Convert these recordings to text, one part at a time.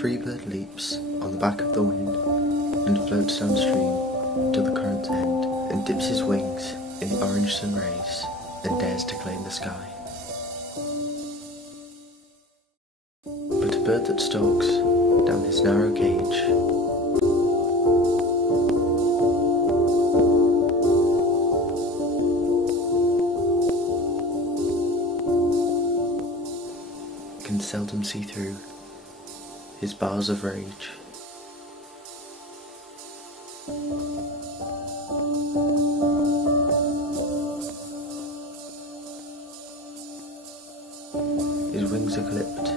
free bird leaps on the back of the wind and floats downstream to the current's end and dips his wings in the orange sun rays and dares to claim the sky. But a bird that stalks down his narrow cage can seldom see through his bars of rage. His wings are clipped,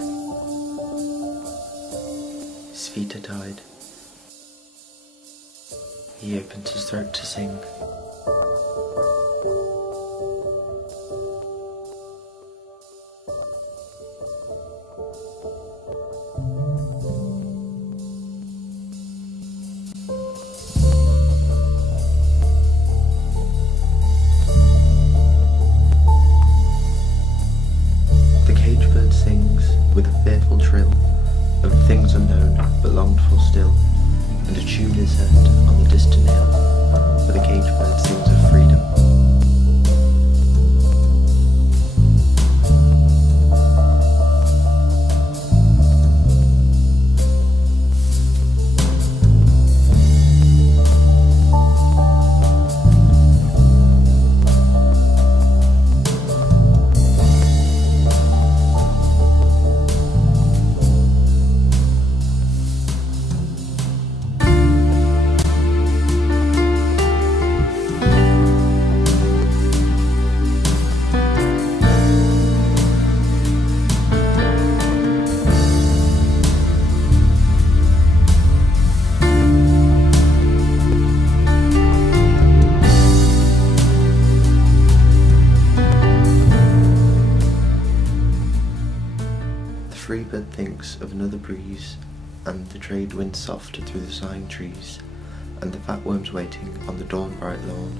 his feet are tied. He opens his throat to sing. Sings with a fearful trill of things unknown but longed for still, and a tune is heard on the distant hill where the cage bird sings of freedom. The free bird thinks of another breeze, and the trade winds softer through the sighing trees, and the fat worms waiting on the dawn bright lawn,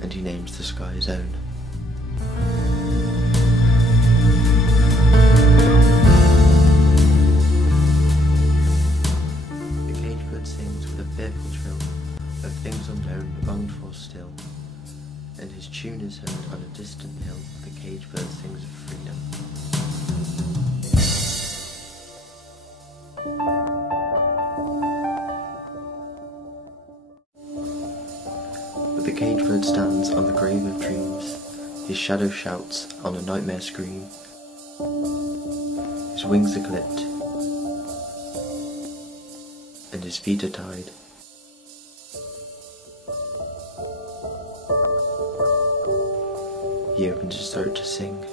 and he names the sky his own. The cage bird sings with a fearful trill of things unknown but longed for still, and his tune is heard on a distant hill. The cage bird sings of freedom. But the cage bird stands on the grave of dreams, his shadow shouts on a nightmare scream. His wings are clipped, and his feet are tied. He opens his throat to sing.